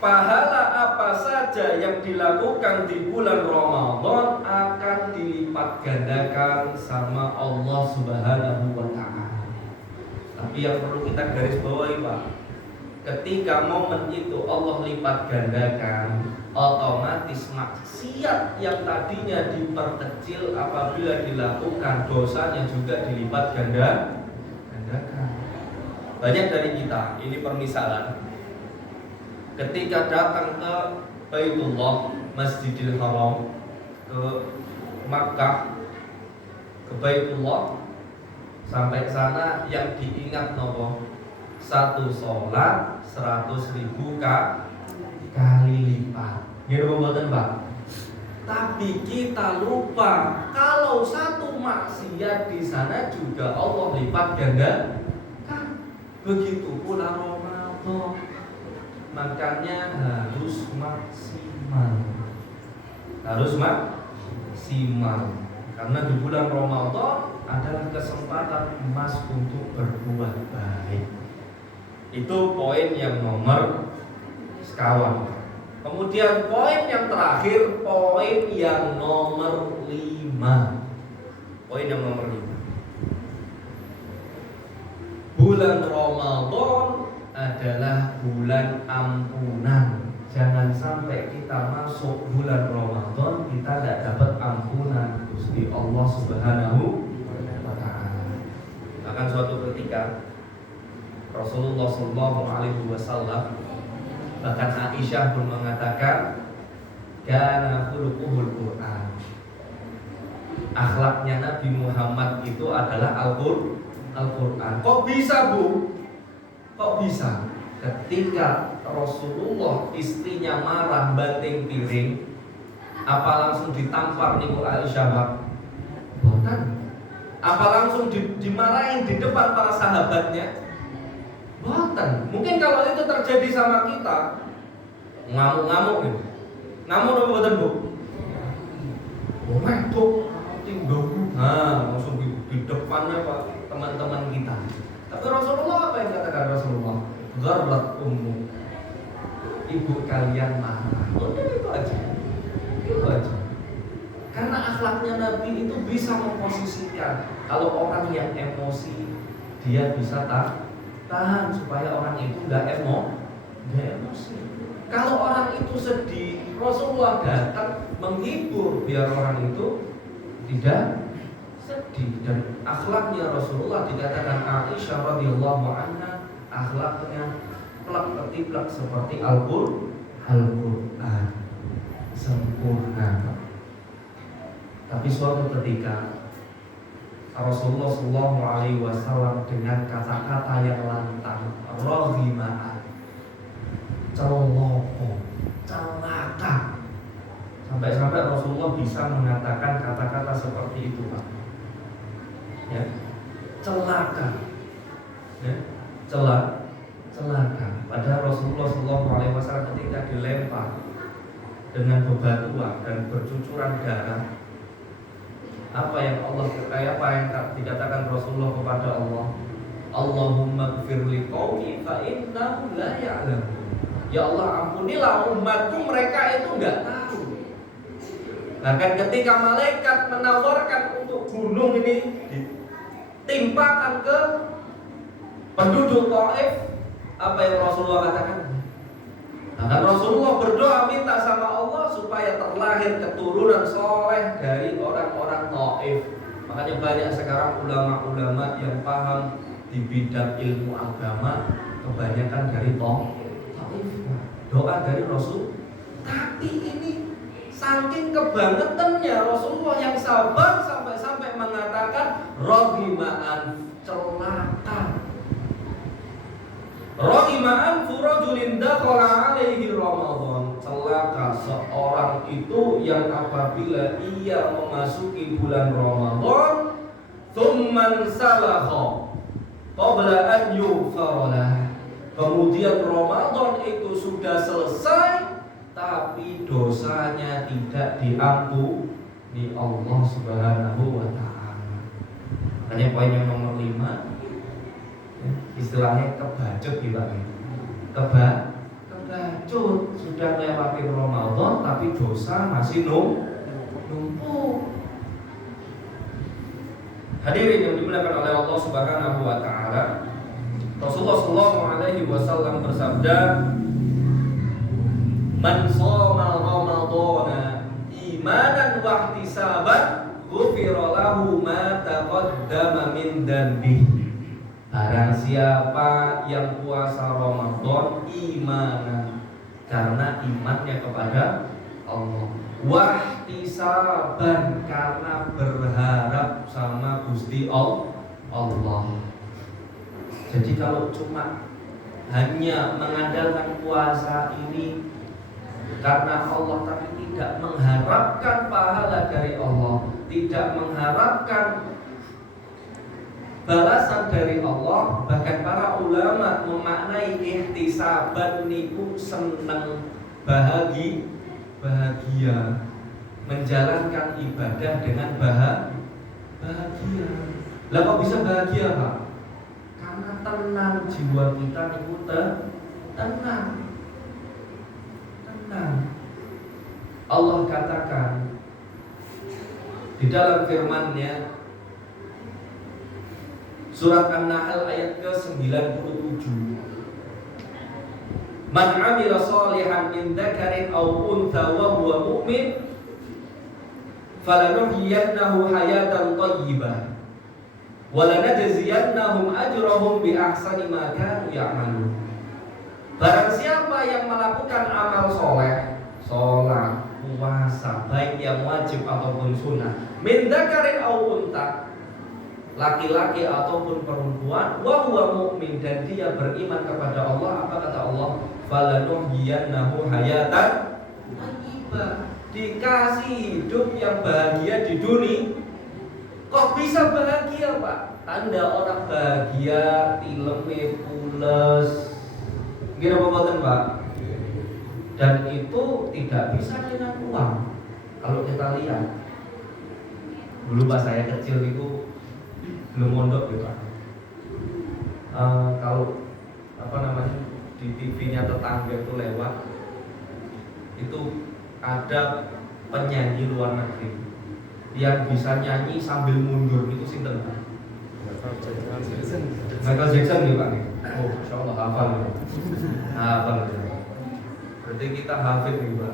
pahala apa saja yang dilakukan di bulan Ramadan akan dilipat gandakan sama Allah Subhanahu wa ta'ala. Tapi yang perlu kita garis bawahi Pak, ketika momen itu Allah lipat gandakan, otomatis maksiat yang tadinya diperkecil apabila dilakukan, dosanya juga dilipat gandakan. Banyak dari kita, ini permisalan, ketika datang ke Baitullah, Masjidil Haram, ke Makkah, ke Baitullah, Sampai sana yang diingat nopo, satu sholat 100.000 kali lipat. Gitu mboten Pak? Tapi kita lupa kalau satu maksiat di sana juga Allah lipat ganda. Begitu pula Ramadan. Makanya harus maksimal. Harus maksimal. Karena di bulan Ramadan adalah kesempatan emas untuk berbuat baik. Itu poin yang nomor sekawan. Kemudian poin yang terakhir, poin yang nomor 5. Poin yang nomor 5. Bulan Ramadan adalah bulan ampunan. Jangan sampai kita masuk bulan Ramadan kita tidak dapat ampunan Gusti Allah Subhanahu wa taala. Akan suatu ketika Rasulullah SAW, bahkan Aisyah pun mengatakan, kana khuluquhul Quran. Akhlaknya Nabi Muhammad itu adalah Al-Quran. Kok bisa Bu? Kok bisa? Ketika Rasulullah istrinya marah banting piring, apa langsung ditampar niku Aisyah? Bukan. Apa langsung dimarahin di depan para sahabatnya? Bukan. Mungkin kalau itu terjadi sama kita, ngamuk-ngamuk gitu. Ngamuk apa bukan Bu? Wedok, tinggal. Nah, langsung di depannya Pak teman-teman kita. Tapi Rasulullah apa yang katakan Rasulullah? Gharrat ummu, ibu kalian marah. Udah itu aja. Itu aja. Karena akhlaknya Nabi itu bisa memposisikan. Kalau orang yang emosi, dia bisa tahan supaya orang itu nggak emosi. Kalau orang itu sedih, Rasulullah datang menghibur biar orang itu tidak sedih. Dan akhlaknya Rasulullah dikatakan Aisyah radhiyallahu anha, akhlaknya plak ketiplak seperti Al-Quran, sempurna. Tapi suatu ketika Rasulullah SAW dengan kata-kata yang lantang, rohima'an, celoko, celaka. Sampai-sampai Rasulullah bisa mengatakan kata-kata seperti itu Pak. Ya, celaka. Ya, celaka. Padahal Rasulullah SAW ketika dilempar dengan bebatuan dan bercucuran darah, apa yang dikatakan Rasulullah kepada Allah? Allahumma gfir li qaumi fa innahum la ya'lamun. Ya Allah, ampunilah umatku, mereka itu enggak tahu. Bahkan ketika malaikat menawarkan untuk gunung ini ditimpakan ke penduduk Taif, apa yang Rasulullah katakan? Bahkan Rasulullah berdoa minta sama Allah supaya terlahir keturunan soleh dari orang-orang Taif. Makanya banyak sekarang ulama-ulama yang paham di bidang ilmu agama, kebanyakan dari Taif. Doa dari Rasul. Tapi ini saking kebangetannya Rasulullah yang sabar sampai mengatakan rohima'an, celaka. Rohima'an furajulin dakhala alaihi Ramadan, celaka seorang itu yang apabila ia memasuki bulan Ramadan, thumman salakha qabla an yughfara, kemudian Ramadan itu sudah selesai tapi dosanya tidak diampuni Allah Subhanahu wa taala. Makanya poin yang nomor 5, istilahnya kebacut gitu kebacut, sudah melewati Ramadan tapi dosa masih numpuk. Hadirin yang dimuliakan oleh Allah Subhanahu wa taala, Rasulullah SAW bersabda, man shoma ramadhana imanan wa ihtisaban ghufira lahu ma taqaddama min dhanbihi. Barang siapa yang puasa Ramadan imanan, karena imannya kepada Allah, wahtisaban, karena berharap sama Gusti Allah, Allah. Jadi kalau cuma hanya mengandalkan puasa ini karena Allah, tapi tidak mengharapkan pahala dari Allah, tidak mengharapkan balasan dari Allah. Bahkan para ulama memaknai ihtisaban niku seneng, bahagia menjalankan ibadah dengan bahagia. Lah kok bisa bahagia, Pak? Karena tenang jiwa kita niku tenang. Allah katakan di dalam firman-Nya surat An-Nahl ayat ke-97, Man 'amila shalihan min dzakarin aw untha wa huwa mu'min falanuhyiyannahu hayatan thayyibah wa lanajziyannahum ajrahum bi ahsani ma kanu ya'malun. Barang siapa yang melakukan amal soleh, sholat, puasa, baik yang wajib ataupun sunnah, min dzakarin aw untha, laki-laki ataupun perempuan, wa huwa mu'min, dan dia beriman kepada Allah, apa kata Allah? Falanuhyiyannahu hayatan thayyibah, dikasih hidup yang bahagia di dunia. Kok bisa bahagia, Pak? Anda orang bahagia, tileme pules, gini apa boten, Pak? Dan itu tidak bisa dengan uang. Kalau kita lihat, dulu pas saya kecil itu belum mondok gitu, Pak. Kalau di TV-nya tetangga itu lewat, itu ada penyanyi luar negeri yang bisa nyanyi sambil mundur, itu sinten, Pak? Michael Jackson nih, Pak. Oh, insyaallah hafal. Hafal. Berarti kita hafid nih, Pak.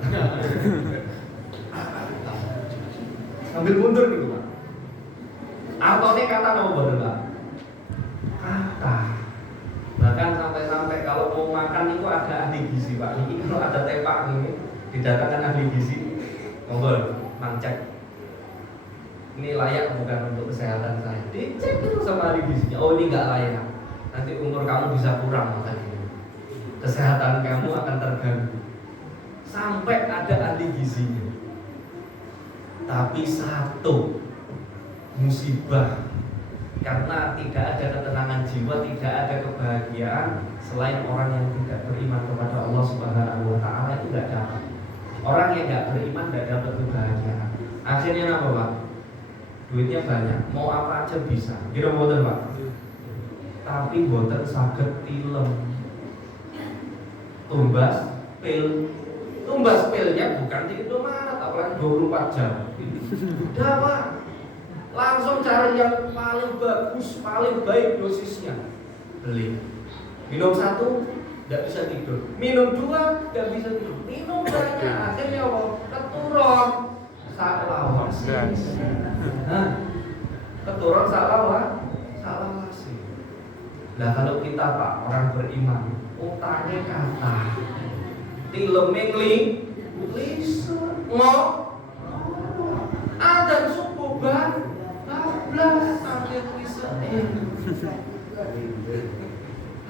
Sambil mundur nih, Pak. Atau ini kata nama bener, Pak? Kata. Bahkan sampai kalau mau makan itu ada ahli gizi, Pak. Ini kalau ada tepak nih, didatangkan ahli gizi. Ngobrol, cek. Ini layak bukan untuk kesehatan saya. Dicek dulu sama ahli gizinya. Oh, ini nggak layak. Nanti umur kamu bisa kurang makan ini. Kesehatan kamu akan terganggu. Sampai ada ahli gizinya. Tapi satu musibah, karena tidak ada ketenangan jiwa, tidak ada kebahagiaan selain orang yang tidak beriman kepada Allah Subhanahu wa taala, itu tidak dapat. Orang yang tidak beriman tidak dapat kebahagiaan. Akhirnya apa, Pak? Duitnya banyak, mau apa aja bisa. Kira boten, Pak. Tapi boten saged tilem. Tumbas pilnya bukan di Indomaret, apalagi 24 jam. Udah, Pak. Langsung cari yang paling bagus, paling baik dosisnya, beli. Minum 1 tidak bisa tidur, minum 2 tidak bisa tidur, minum banyak, akhirnya apa? Keturun salawasi. Keturun salawasi. Nah, kalau kita, Pak, orang beriman, utangnya kata, tileme lisa, adzan subuh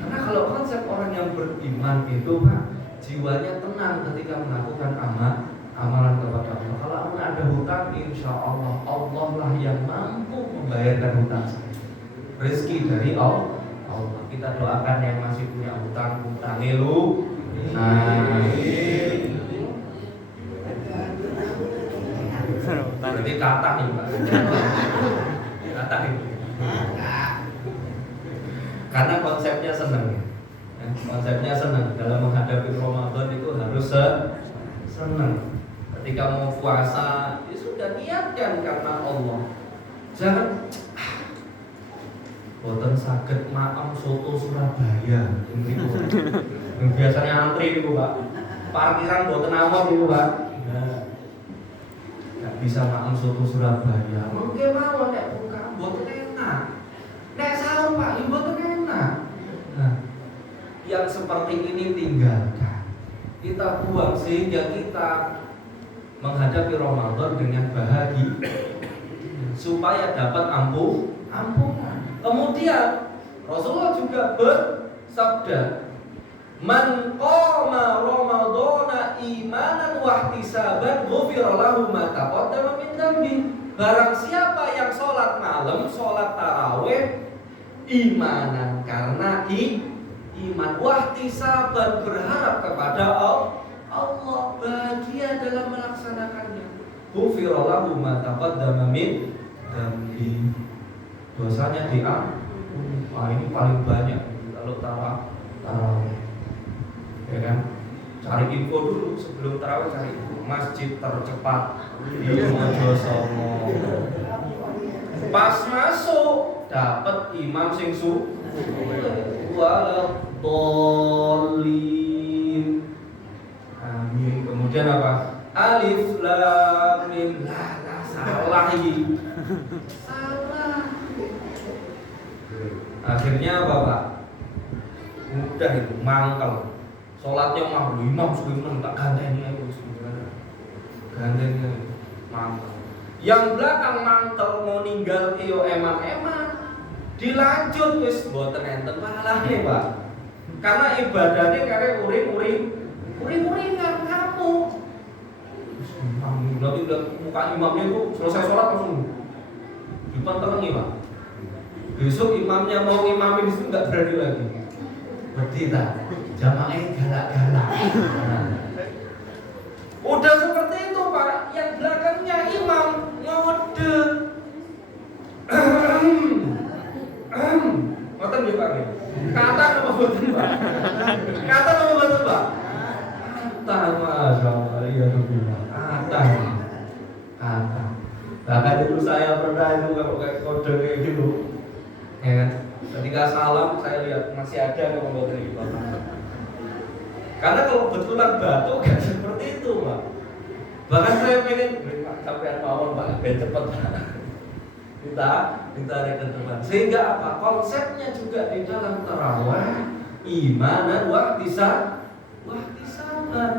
karena kalau konsep orang yang beriman itu, Pak, jiwanya tenang ketika melakukan amalan kepada Allah. Kalau ada hutang, insya Allah Allah lah yang mampu membayarkan hutang saya. Rezeki dari Allah. Kita doakan yang masih punya hutangnya lu. Berarti kata nih, Pak. Kata nih. Karena konsepnya senang, ya. Konsepnya senang dalam menghadapi Ramadan itu harus senang. Ketika mau puasa, ya sudah niatkan karena Allah. Jangan boten saged maem soto Surabaya. Yang biasanya antri itu, Pak. Parkiran boten awon itu, Pak. Nggak bisa maem soto Surabaya. Mungkin mau nek buka boten enak. Nek sahur, Pak, boten enak. Nah, yang seperti ini tinggalkan. Kita buang sehingga kita menghadapi Ramadan dengan bahagia supaya dapat ampunan. Kemudian Rasulullah juga bersabda, "Man qama Ramadhana imanan wa ihtisaban ghufira lahu ma taqaddama min dhanbi." Barang siapa yang sholat malam, sholat tarawih imanan karena iman, wahtisaban berharap kepada Allah, bahagia dalam melaksanakannya, ghufira lahu ma taqaddama min dhanbi, dosanya diampuni. Wah, ini paling banyak kalau tarawih, ya kan? Cari info dulu sebelum tarawih, cari masjid tercepat di Mojosongo. Pas masuk dapat imam sing waladdallin. Amin. Kemudian apa? Alif lam mim. Lah, salah lagi. Salah. Akhirnya apa, Pak? Udah itu mangkel. Sholatnya mah imam suwimen tak ganteni ae wis sebenarnya. Ganteni mangkel. Yang belakang mangkel mau ninggal yo eman-eman. Dilanjut wis mboten enten pahalane, Pak. Karena ibadahnya karek uring-uringan kamu. Berarti udah muka imamnya itu selesai sholat langsung dipentelengi, Pak. Besok imamnya mau imamin itu nggak berani lagi. Berdita, jamaahnya galak-galak. Udah seperti itu, Pak. Yang belakangnya imam ngode. Ngoten nggih, Pak. Kata apa mboten, Pak? Kata apa mboten, Pak? Kata, masyaallah, ya Rabbillah. Kata. Bahkan itu saya pernah itu kalau kayak kode kayak gitu. Ya kan? Ketika salam saya lihat masih ada yang mboten iki, Pak. Karena kalau betulan batuk kan seperti itu, Pak. Bahkan saya pengen sampai mawon, Pak, biar cepat. Ditarik ke depan. Sehingga apa? Konsepnya juga di dalam tarawih imanan wa ihtisaban.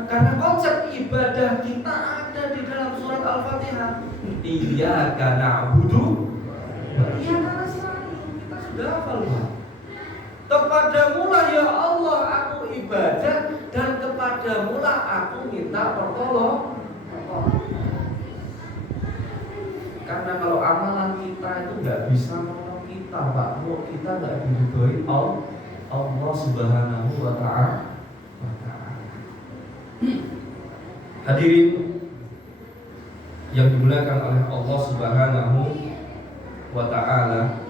Karena konsep ibadah kita ada di dalam surat Al-Fatihah. Iyyaka na'budu wa iyyaka nasta'in. Kita sudah hafal, Pak. Kepadamu-lah ya Allah aku ibadah dan kepadamu-lah aku minta pertolongan. Karena kalau amalan kita itu nggak bisa menolong kita, Pak. Kalau kita nggak diridhoi Allah Subhanahu wa Ta'ala. Hadirin yang dimuliakan oleh Allah Subhanahu wa Ta'ala,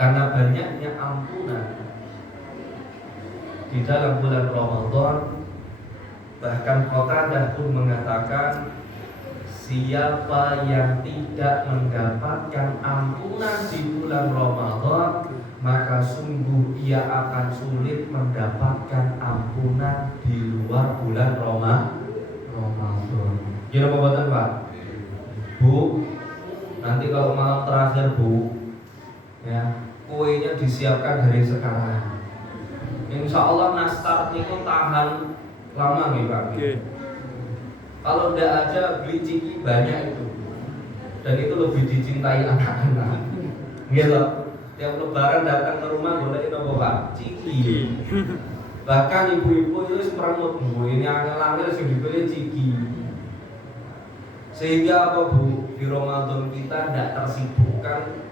karena banyaknya ampunan di dalam bulan Ramadan, bahkan Qatadah pun mengatakan siapa yang tidak mendapatkan ampunan di bulan Ramadan, maka sungguh ia akan sulit mendapatkan ampunan di luar bulan Ramadan. Ya apa Pak? Bu, nanti kalau malam terakhir, Bu, ya, kuenya disiapkan dari sekarang. Insya Allah nastar niku tahan lama nih, Pak. Kalau tidak ada beli ciki banyak itu, dan itu lebih dicintai anak-anak. Gitu. Tiap lebaran datang ke rumah boleh apa, Pak? Ciki. Bahkan ibu-ibu itu semerengut, Bu, ini angel-angel yang dipilih ciki. Sehingga apa, Bu? Di Ramadan kita tidak tersibukkan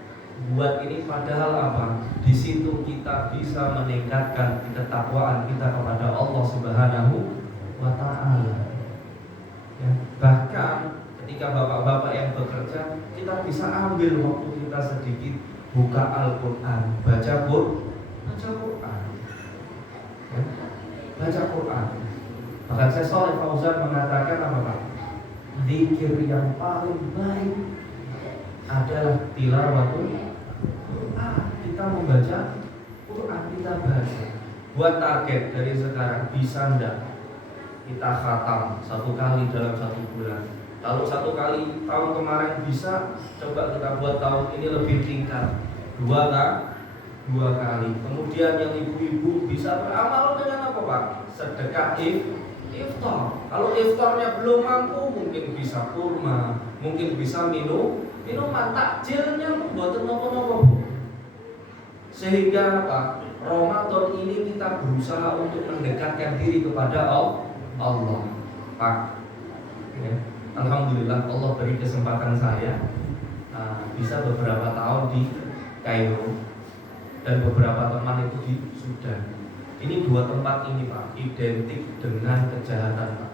buat ini, padahal apa? Di situ kita bisa meningkatkan ketakwaan kita kepada Allah Subhanahu wa Ta'ala. Ya, bahkan ketika bapak-bapak yang bekerja, kita bisa ambil waktu kita sedikit, buka Al-Quran, baca Quran, ya, baca Quran. Bahkan saya Shalih Fauzan mengatakan apa, Pak? Zikir yang paling baik adalah tilawatul Quran. Kita membaca Quran, kita baca. Buat target dari sekarang, bisa enggak kita khatam 1 kali dalam 1 bulan? Kalau 1 kali tahun kemarin bisa, coba kita buat tahun ini lebih tingkat, 2 kali. Kemudian yang ibu-ibu bisa beramal dengan apa, Pak? Sedekah iftar. Kalau iftarnya belum mampu, mungkin bisa kurma, mungkin bisa minum Minuman takjilnya mboten napa-napa. Sehingga apa? Ramadan ini kita berusaha untuk mendekatkan diri kepada Allah. Pak, ya. Alhamdulillah Allah beri kesempatan saya bisa beberapa tahun di Kairo dan beberapa teman itu di Sudan. Ini dua tempat ini Pak identik dengan kejahatan Pak.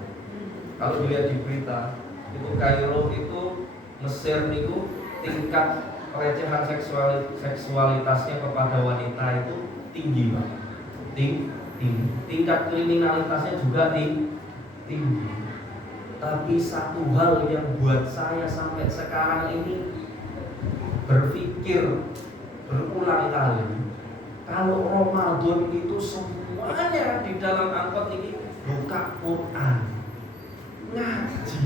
Kalau dilihat di berita itu Kairo itu Mesir itu tingkat pelecehan seksualitasnya kepada wanita itu tinggi Pak. Tinggi. Tingkat kriminalitasnya juga tinggi. Tapi satu hal yang buat saya sampai sekarang ini berpikir berulang kali, kalau Ramadan itu semuanya di dalam angkot ini buka Quran, ngaji.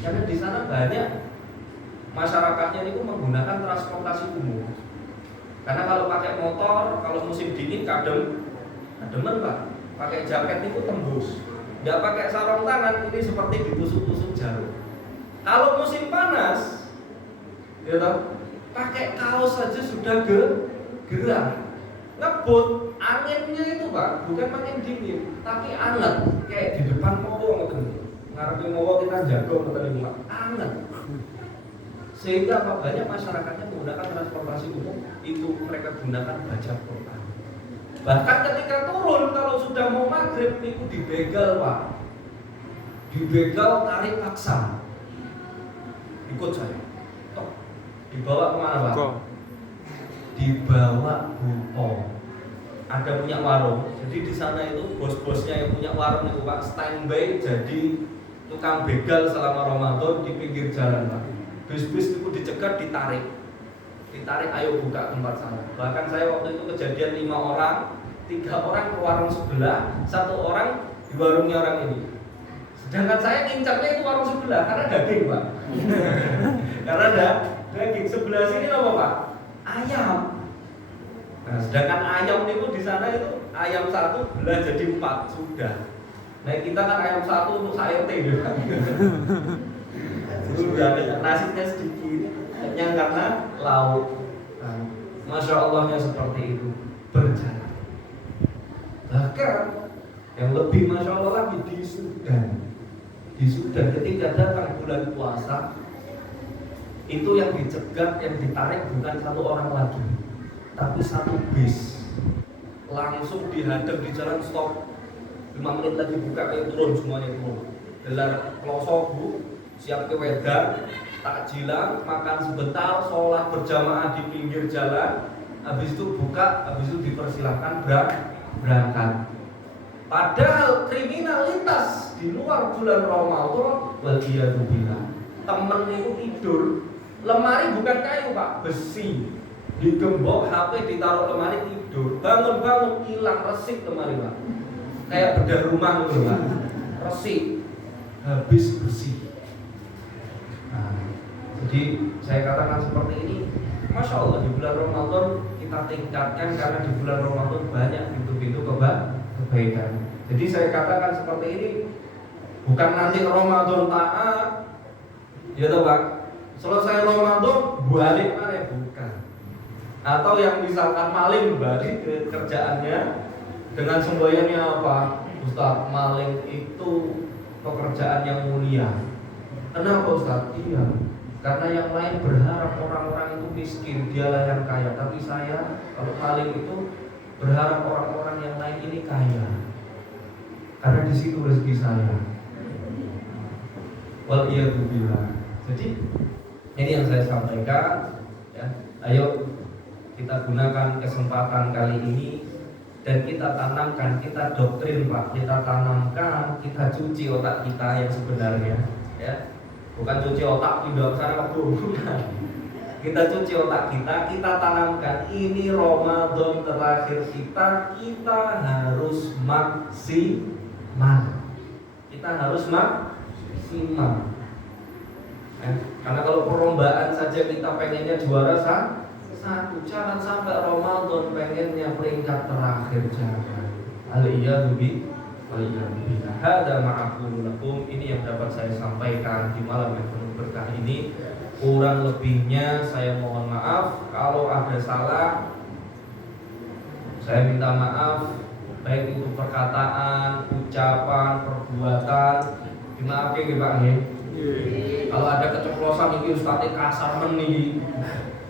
Karena di sana banyak masyarakatnya itu menggunakan transportasi umum. Karena kalau pakai motor, kalau musim dingin kademen Pak, pakai jaket itu tembus. Nggak pakai sarung tangan ini seperti ditusuk-tusuk jarum. Kalau musim panas, ya toh, pakai kaos saja sudah gerah. Ngebut, anginnya itu Pak, bukan angin dingin, tapi anget. Kayak di depan mowo ngoten. Ngarepe mowo kita jago ngoten Pak, anget. Sehingga apa? Banyak masyarakatnya menggunakan transportasi umum itu mereka gunakan baca Quran. Bahkan ketika turun kalau sudah mau maghrib itu dibegal Pak, dibegal tarik paksa. Ikut saya, tok, dibawa kemana Pak? Dibawa Buko. Ada punya warung, jadi di sana itu bos-bosnya yang punya warung itu Pak standby jadi tukang begal selama Ramadan di pinggir jalan Pak. Bis-bis itu dicegat, ditarik, ayo buka tempat sana. Bahkan saya waktu itu kejadian 5 orang, 3 orang ke warung sebelah, 1 orang di warungnya orang ini. Sedangkan saya ngincarnya itu warung sebelah karena daging Pak. Karena ada daging. Sebelah sini apa Pak? Ayam. Nah, sedangkan ayam itu di sana itu ayam 1 belah jadi 4 sudah. Nah kita kan ayam 1 untuk sayur teh juga. Sudah nasinya sedikit, kenyang karena lauk. Nah, Masya Allahnya seperti itu berjalan. Bahkan yang lebih Masya Allah lagi di Sudan ketika datang bulan puasa itu yang dicegat, yang ditarik bukan 1 orang lagi, tapi 1 bis langsung dihadap di jalan stop. 5 menit lagi buka, ayo turun semuanya turun. Gelar pelosok Bu, siap ke wedang, takjilan, makan sebentar, sholat berjamaah di pinggir jalan, habis itu buka, habis itu dipersilahkan berangkat. Padahal kriminalitas di luar bulan Ramadan, waliyadzubillah, temen itu tidur, lemari bukan kayu Pak, besi, digembok, HP ditaruh lemari tidur, bangun hilang, resik lemari Pak, kayak bedah rumah gitu Pak, resik, habis bersih. Jadi saya katakan seperti ini, Masya Allah di bulan Ramadan kita tingkatkan karena di bulan Ramadan banyak pintu-pintu kebaikan. Jadi saya katakan seperti ini, bukan nanti Ramadan taat, ya toh Pak, selesai Ramadan balik mana bukan. Atau yang misalkan maling balik ke kerjaannya dengan semboyannya apa? Ustaz, maling itu pekerjaan yang mulia. Kenapa Ustaz? Iya, karena yang lain berharap orang-orang itu miskin, dialah yang kaya. Tapi saya kalau maling itu berharap orang-orang yang lain ini kaya, karena di situ rezeki saya. Waliyadzubillah. Jadi ini yang saya sampaikan. Ya, ayo kita gunakan kesempatan kali ini dan kita tanamkan, kita doktrin Pak, kita tanamkan, kita cuci otak kita yang sebenarnya. Ya. Bukan cuci otak pindah ke sana ke bukan. Kita cuci otak kita tanamkan ini Ramadan terakhir kita harus maksimal. Kita harus maksimal. Karena kalau perlombaan saja kita pengennya juara satu, jangan sampai Ramadan pengennya peringkat terakhir, jangan. Aliyahzubillah. Hada ma'akulu lakum. Ini yang dapat saya sampaikan di malam yang penuh berkah ini. Kurang lebihnya saya mohon maaf. Kalau ada salah, saya minta maaf. Baik itu perkataan, ucapan, perbuatan, dimaafkan ya Pak nggih. Kalau ada keceplosan iki ustadz kasar men niki.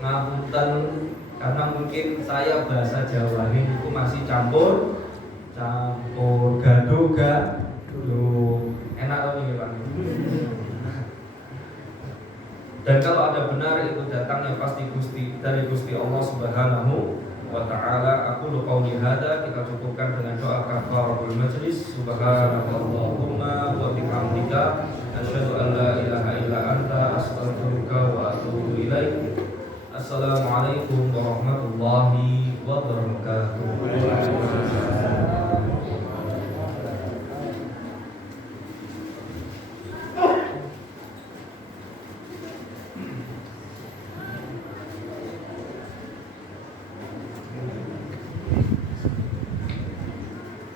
Ngapunten karena mungkin saya bahasa Jawa ini itu masih campur gaduh gak enak loh nih Pak. Dan kalau ada benar itu datangnya pasti dari Gusti Allah Subhanahu wa ta'ala. Aku qauli hada, kita cukupkan dengan doa kafaratul majlis. Subhanallahumma wa bihamdika asyhadu an la ilaha illa anta astaghfiruka wa atubu ilaik. Assalamualaikum warahmatullahi wabarakatuh.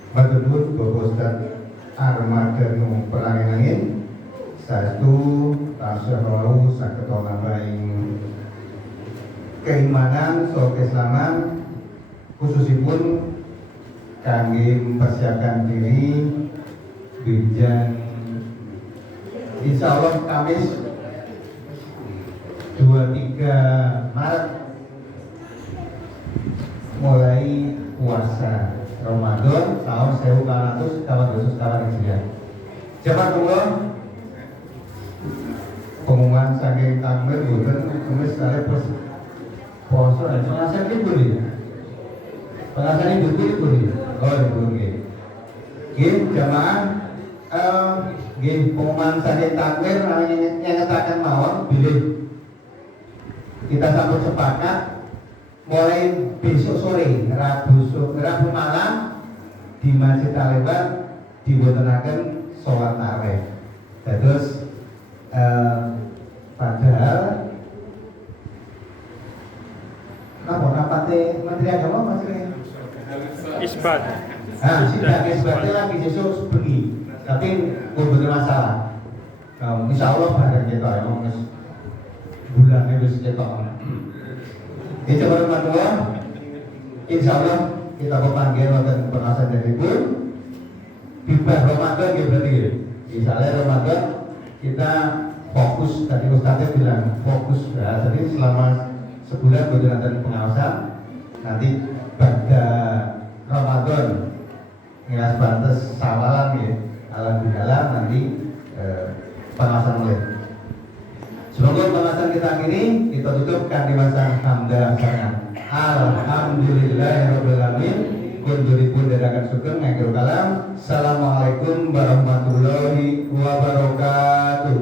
Matur Bapak Ustaz Armada nu Pelangin satu tansah wau saged nambahi keimanan saha keislaman, khususipun kangge mempersiapkan diri bijan insyaallah Kamis 23 Maret mulai puasa Ramadan tahun 1400 Hijriah. Jaman kula pengumuman saking takmir boten kemis kali poso dan pengajian libur ya. Pengajian libur ya. Oh libur nggih. Nggih jamaah nggih pengumuman saking takmir nyatakan mawon bilih kita sambut sepakat mulai besok sore Rabu malam di Masjid Al-Lebar diwontenaken sholat tarawih. Terus padahal rapate Menteri Agama Mas Isbat. sidang isbatnya lagi sesuk bengi. Tapi bener masalah. Insya Allah bareng kita emang bulannya wis ketok. Itu bermanfaat. Insya Allah kita berpanggil dan pengasaran dari ibu. Bibah Ramadan ya berarti ya. Misalnya Ramadan kita fokus, tadi Ustaznya bilang fokus ya. Jadi selama sebulan berjalan pengawasan. Nanti pada Ramadan ngilas bantes sawalan ya. Alhamdulillah nanti pengawasan mulai. Semoga pembahasan kita ini kita tutupkan di masa hamdah sangat. Alhamdulillahirabbil alamin. Kunjuripun dadakan sugeng nganggo kalam. Assalamualaikum warahmatullahi wabarakatuh.